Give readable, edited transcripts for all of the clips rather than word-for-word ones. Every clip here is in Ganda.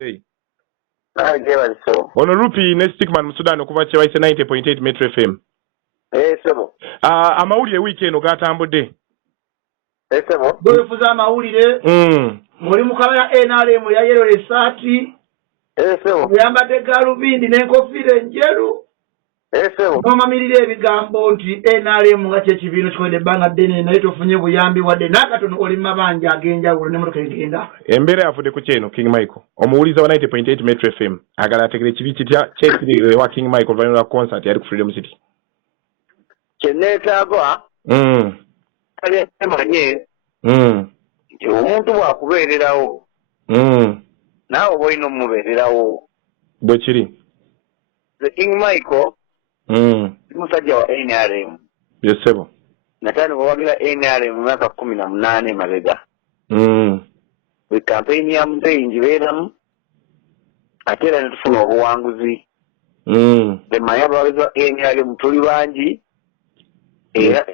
Hey. So. Ono Rupi ne Stickman mu Sudan okuva Chewaise 90.8 Metro FM. Sebo. Amawulire weekend gatambudde. Sebo. Bwefuza amawulire. Muri mukaba ya NRM ya yero resati. Sebo. Yambadde galubindi n'enkofira enjeru. Sebo. Nomamirire ebigambo nti NRM nga kye kibiino kikwedde ebbanga ddene naye tofunye buyambi wadde n'akatono oli mabanja ag'enjawulo n'emmotoka egenda. Embeera yafudde ku kyeno King Michael. Omuwuliza wa 90.8 Metro FM. Agala ategere kibi kitya kyekiri wa King Michael oluvannyuma lwa concert yali ku Freedom City. Kyenneetaagwa. Kali emanye. Omuntu bw'akubeererawo. Naawe oba olina omubeererawo. Bwe kiri. The King Michael. Musajja wa NRM. Yes, sebo. Natandika owagira NRM mu myaka 18 mabega. Bwe kampeyini ya Muzeeyi ngibeeramu ate era ne tufuna obuwanguzi. Bemanya abawagizi ba NRM tuli bangi era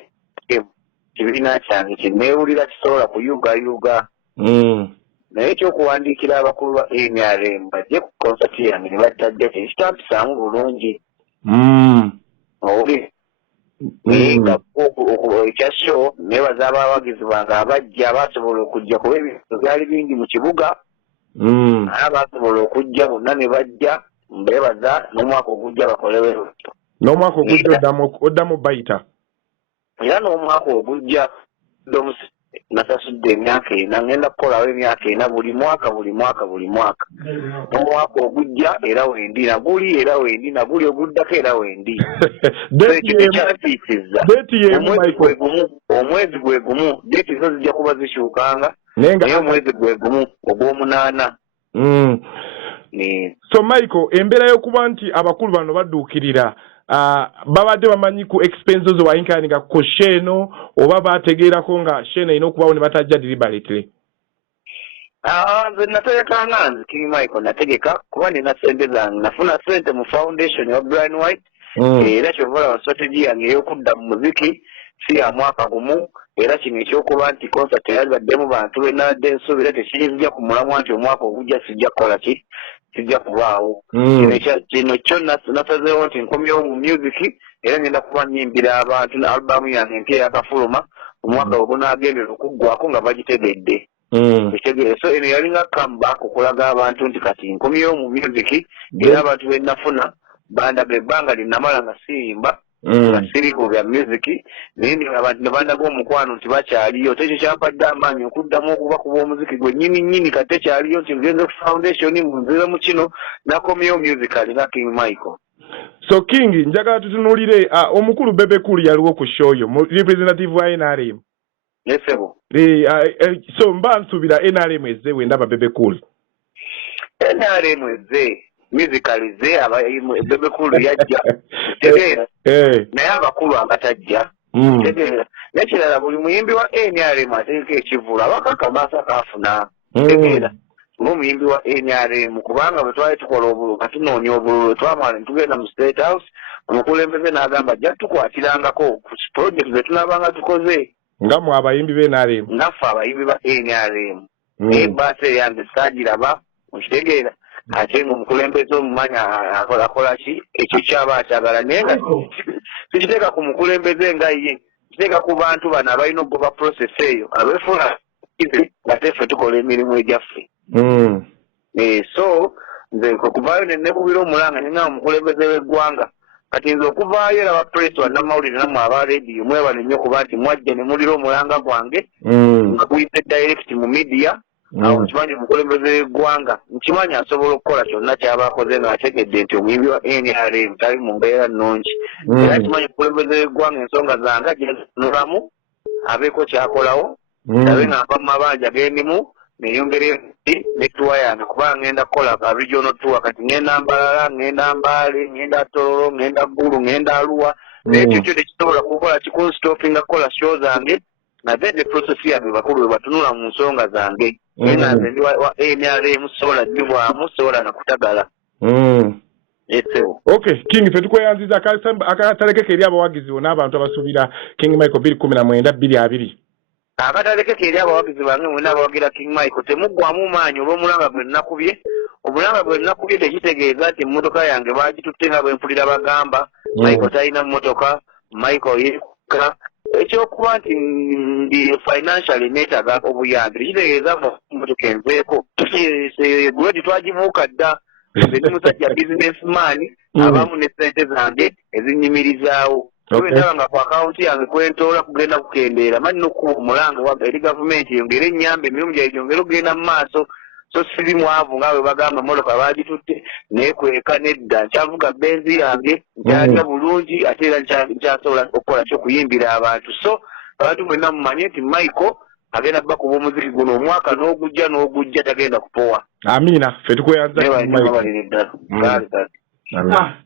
kibiina kyange kyenneewulira kisobola kuyugayuga. Naye ekyokuwandiikira abakulu ba NRM bajje ku konsati yange ne batajja tekitampisaamu bulungi. Oli nga ekyasho nebaza abawagizi bange abajja basobola okujja kuba ebintu byali bingi mu kibuga abasobola okujja bonna ne bajja mbebaza n'omwaka ogujja bakolewo. N'omwaka ogujja oddamu bayita. Era n'omwaka ogujja nasasudde emyaka ena ngenda kukolawo emyaka ena buli mwaka. N'omwaka ogujja era wendi naguli era wendi naguli oguddako era wendi. Ekyo kyatiisiza omwezi gwe gumu deeti zo zijja kuba zikyukanga naye omwezi gwe gumu ogw'omunaana. So Michael, embeera y'okuba nti abakulu bano badduukirira babadde bamanyi ku expenses wayinkaninga ku Sheno oba bategeerako nga Sheno erina okubawo ne batajja deliberately? Nze nategekanga nze King Michael nategeka kuba nina ssente zange nafuna ssente mu foundation ya Brian White era kyovola strategy yange ey'okudda mu muziki si ya mwaka gumu era kino ekyokuba nti concert yali baddemu bantu benadde nsuubira tekiyinza ku mulamwa nti omwaka ogujja sijja kukola ki sijja kubaawo. Kino kyo nasazeewo nti nkomyewo mu music era ngenda kuba nyimbira abantu na albamu yange empya yakafuluma omwaka ogunaagendera okuggwako nga bagitegedde. So eno yalinga comeback okulaga abantu nti kati nkomyewo mu music era abantu bennafuna bandaga ebbanga linnamala nga siyimba nga siriku bya music naye abantu ne bandaga omukwano nti bakyaliyo. Tekyo kyampadde amaanyi okuddamu okubakuba omuziki gwe nnyini kati tekyaliyo nti ngenze ku foundation munzire mu kino nakomyewo musical nga King Michael. So King, njagala tutunuulire omukulu Bebe Cool yaliwo ku show yo representative wa NRM. Yes, sebo. So mba nsuubira NRM ezze wendaba Bebe Cool. NRM ezze musicalize Bebe Cool yajja tegeera naye abakulu abatajja tegeera nekirala buli muyimbi wa NRM ateeka ekivulu abakaka maasa kaafuna tegeera ng'omuyimbi wa NRM kubanga bwe twali tukola obululu katunoonya obululu twamala ne tugenda mu State House omukulembeze n'agamba ajja tukwatirangako ku project ze tunabanga tukoze nga mwe abayimbi b'NRM ngaffe abayimbi ba NRM ebbaasa eyange saagiraba okitegeera ate ng'omukulembeze omumanya akola ki ekyo kyaba akyagala naye nga sikiteeka ku mukulembeze nga ye kiteeka ku bantu bano abalina okugoba process eyo abeefuna nga teffe tukola emirimu egyaffe. So nze okuvaayo nenekubira omulanga nina omukulembeze w'eggwanga kati nze okuvaayo era bapress wannamawulire nammwe aba rediyo mwebale nnyo kuba nti mwajja ne mulira omulanga gwange nga guyise direct mu media awo nkimanyi omukulembeze w'eggwanga nkimanyi asobola okukola kyonna kyaba akoze ng'ategedde nti omuyimbi wa NRM tali mu mbeera nnungi era nkimanyi omukulembeze w'eggwanga ensonga zange ajezinulamu abeeko kyakolawo abe nga nva mu mabanja gendimu neyongereyo ne tour yange kubanga ngenda kukola ka regional tour kati ngenda Mbalala ngenda Mbale ngenda Tororo ngenda Gulu ngenda Arua naye ekyo tekisobola kukola kikunstopinga kukola show zange nate ne process yange bakulu we batunula mu nsonga zange era nze ndi wa NRM sobola ddibwamu sobola nakutagala. Okay, King fetukweyanziza akatalekeke eri abawagizi n'abantu abasuubira King Michael 2019-2020. Akatalekeke eri abawagizi bange mwena abawagira King Michael temuggwamu maanyi olw'omulanga gwe nnakubye omulanga bwe nakubye tekitegeeza nti emmotoka yange bagitutte nga bwe mpulira bagamba Michael talina mmotoka Michael yekuka ekyokuba nti ndi financially neetaaga obuyambi tekitegeeza mmotoka enveeko gwedi twagibuuka dda nze ndi musajja businessman abamu ne ssente zange ezinyimirizaawo ndaba nga ku akawunti yange kwentoola kugenda kukendeera manyi nokuba omulanga eri gavumenti yongere ennyambe emirimu gyali gyongere okugenda mu maaso so siri mwavu nga bwe bagamba mmotoka bagitutte neekweka nedda nkyavuga benzi yange nkyalya bulungi ate era nkyasobola okukola kyokuyimbira abantu so abantu mwenna mumanye nti Michael agenda bakuba omuziki guno omwaka n'ogujja tagenda kupowa. Amina ffe tukweyanza ddala